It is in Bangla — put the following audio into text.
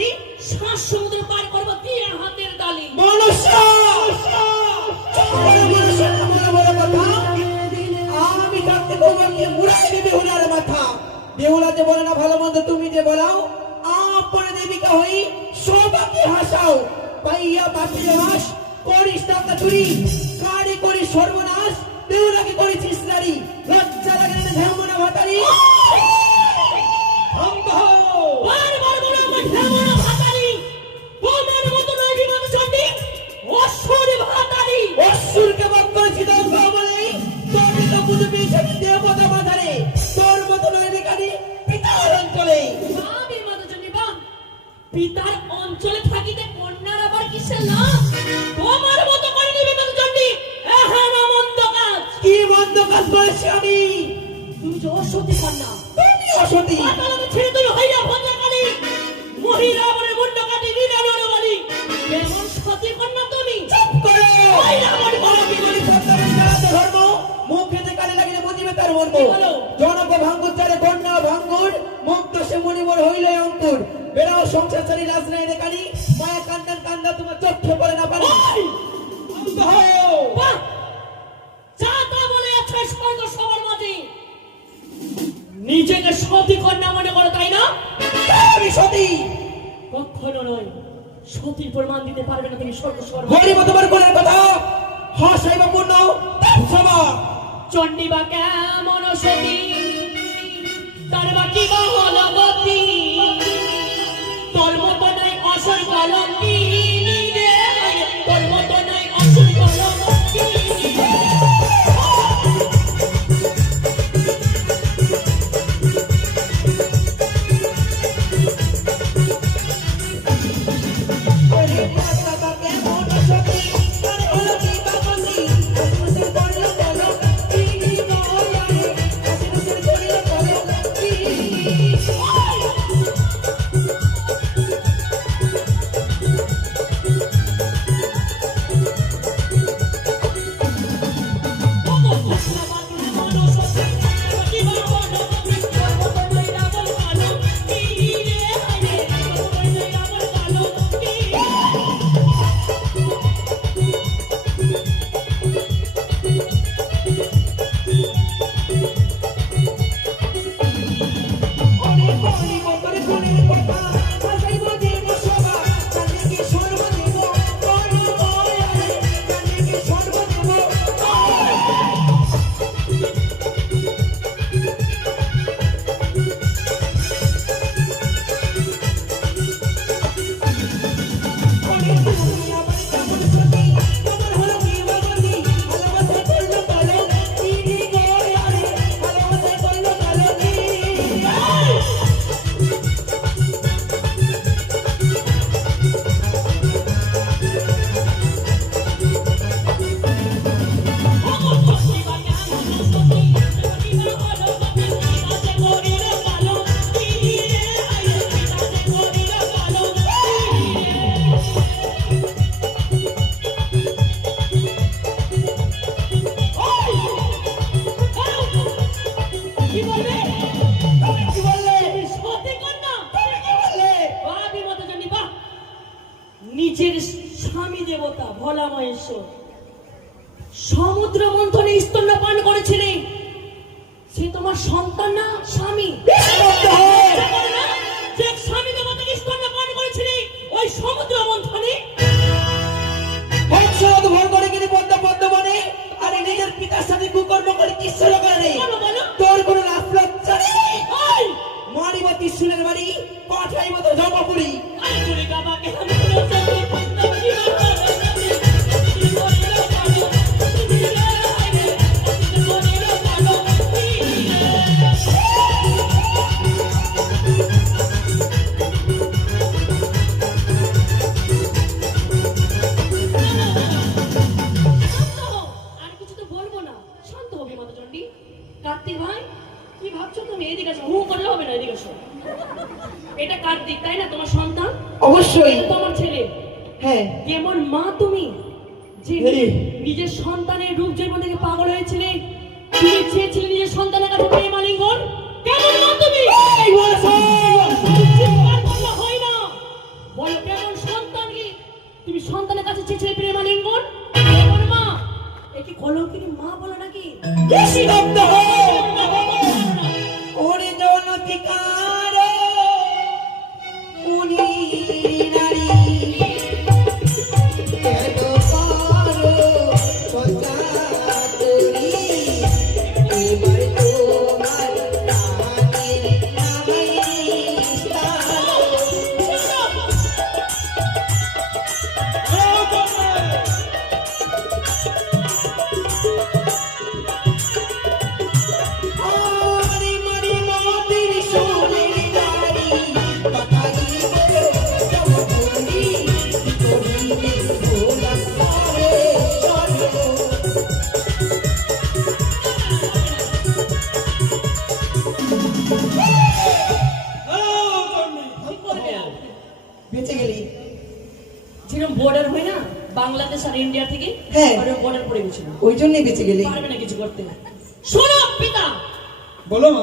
জানি শ্বাস সমুদ্র পার করবো কি হাতের তালি। আমি থাকতে তোমাকে মুড়াই দেবে হুনার মাথা। বেহুলা যে বলে না ভালো মন্দ তুমি যে বলাও, আপনে দেবিকা হই সবাকে হাসাও। পাইয়া বাপের হাস করিস টাকা চুরি, কারে করিস সর্বনাশ। বেহুলাকে করেছিস নারী, লজ্জা লাগে না ধ্যামনা ভাতারি। অসুরকে বধ করেছি দরগা বলে, তুমি তো বুঝে পেয়েছেন দেবতা মাথারে। তোর মতো নয় দেখানি পিতার অঞ্চলে। পিতার অঞ্চলে থাকিতে কন্যার আবার কিসের লাভ? তোমার মতো করে দিবে মাতৃচণ্ডী। মন্দ কাজ। কি মন্দ কাজ করেছি আমি? তুমি যে অসতী কন্যা, তুমি অসতী। পাতালে ছেড়ে তুমি হইয়া ভদ্রকালী, মহিলা বলে মুন্ড কাটি দিনা নরবলি। কেমন সতী কন্যা তুমি? চুপ করো। হইয়া বলি বলো কি বলি? সত্যের জানাতে ধর্ম, মুখেতে কালি লাগিলে বুঝিবে তার মর্ম। জনক ভাঙ্গুর চারে কন্যা ভাঙ্গুর, মুক্ত সে মণিবর হইল অঙ্কুর। বেড়াও সংসার চারি রাজ নাই দেখানি, মায়া কান্দান কান্দা তোমার চোখে পড়ে না পানি। নিজেকে সতী কন্যা মনে করো তাই না? আমি সতী কখনো নয়। সতীর প্রমাণ দিতে পারবে না তুমি সর্বস্বর। বলিব তোমার কোনের কথা, হাসাইবা পূর্ণ সভা। চণ্ডী বা কেমন সতী, তার বা কি বা হলো গতি। তোর মতো নাই অসর কলঙ্কি, তোর মতো নাই অসর কলঙ্কি। নিজের স্বামী দেবতা ভোলা মহেশ্বর সমুদ্র মন্থনে স্তন্যপান করেছিলেন। সে তোমার সন্তান না স্বামী? যে স্বামী দেবতাকে স্তন্যপান করেছিলেন ওই সমুদ্র মন্থনে ভর করে কিন্তু পদ্ম পদ্ম বনে, আর নিজের পিতার সাথে কুকর্ম করে তিস্যুর করে। তোর কোনো লাভ লজ্জা নেই? মারিব তিস্যুলের বাড়ি, পাঠাইব তো জমাপুরি। কার্তিক ভাই কি ভাবছো তুমি? এদিকে আসো, হু করলে হবে না, এদিকে আসো। এটা কার্তিক তাই না তোমার সন্তান? অবশ্যই তোমার ছেলে। হ্যাঁ। কেমন মা তুমি যে নিজের সন্তানের রূপ জৈব থেকে পাগল হয়েছিলে, তুমি চেয়েছিলে নিজের সন্তানের কাছে প্রেম আলিঙ্গন। কেমন মা তুমি? হয় না অলঙ্কিনী মা বলো নাকি? বেশি শব্দ ওরে জনতিকার উনি নারী এত পারো কথা করি এবার তোমার প্রাণের নামে আরে মরি মাটির সোনের নারী পাতাই বলো জমপুরি করিবে ভোলা করে চলো কি করবে আর? বেঁচে গেলি যেরকম বর্ডার হয় না বাংলাদেশ আর ইন্ডিয়া থেকে, হ্যাঁ। বর্ডার পড়ে গেছিল, ওই জন্যই বেঁচে গেলি পারবে না কিছু করতে। শোনো পিতা, বলো মা।